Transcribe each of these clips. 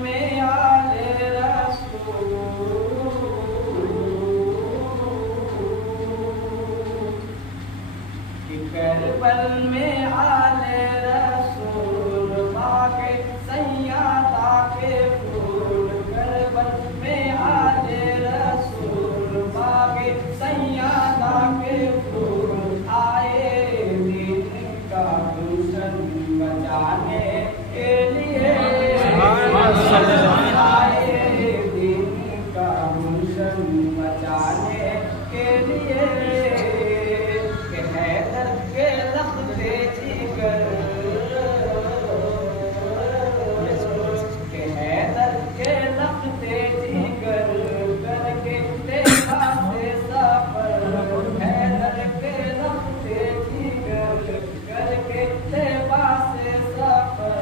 में आले रसूल, कि करबल में आले रसूल बाके सैयदा के फूल, करबल में आले रसूल बाके सैयदा के फूल, आए दिन का गुलशन बचाने के लिए, आए दिन का गुलशन बचाने के लिए, के हैदर के लख्ते जिगर, के हैदर के लख्ते जिगर करके तेरा से सफर, हैदर के लख्ते जिगर करके तेरा से सफर,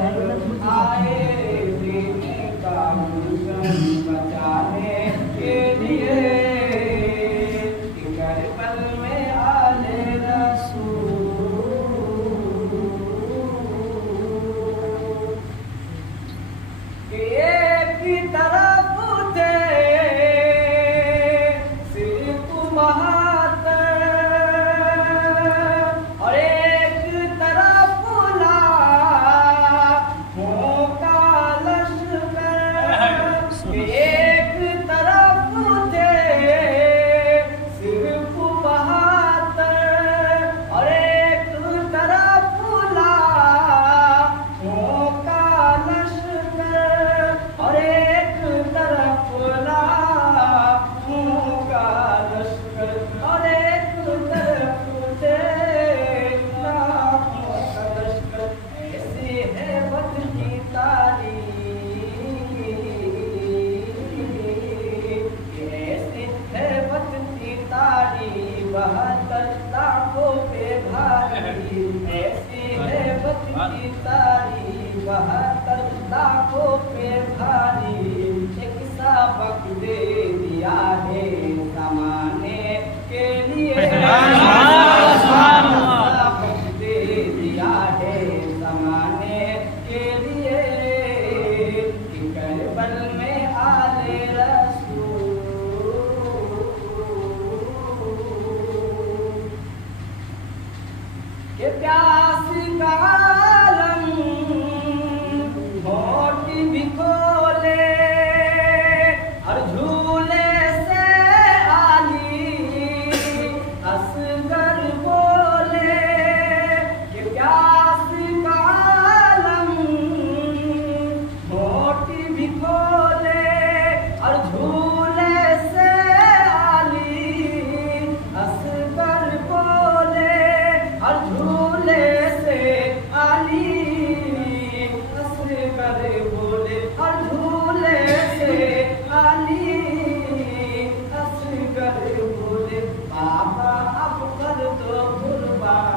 आए दिन का गुलशन बचाने के लिए, कि करबल में आले रसूल, कि एक तरफ थे सिर्फ बहादुर और एक तरफ लाखों का लश्कर, कि एक तरफ थे सिर्फ बहादुर और एक तरफ लाखों का लश्कर, और एक तरफ लाखों का लश्कर, और एक तरफ थे लाखों का लश्कर, ऐसी है वक्त की तारीख, ऐसी है वक्त की तारीख 72 लाखों पे भारी, ऐसी है वक्त की तारीख 72 लाखों पे भारी, एक सबक दे दिया है जमाने के लिए, सबक दे दिया है जमाने के लिए, कि करबल में आले रसूल, के प्यास का आलम होठ भी खोले और झूले से आली असगर बोले, कि प्यास का आलम होठ भी खोले और झूले से आली असगर बोले, और झूले से आली असगर बोले, और झूले से आली असगर बोले, बाबा अब कर दो कुर्बान,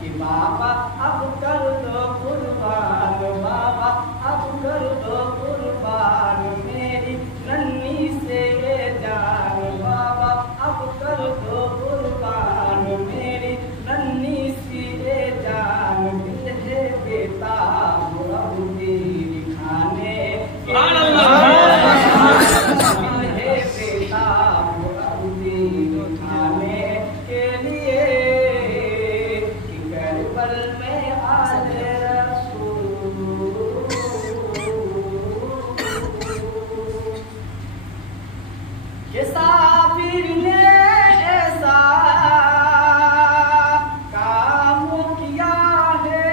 कि बाबा अब कर दो कुर्बान, बाबा अब कर दो कुर्बान मेरी नन्ही से ये जान, बाबा अब कर दो कुर्बान मेरी नन्ही सी ये जान, दिल है बेताब रबी दिखाने के लिए, दिल है बेताब रबी दिखाने के लिए, कि करबल में आले रसूल, के साबिर ने ऐसा काम किया है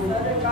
सरकार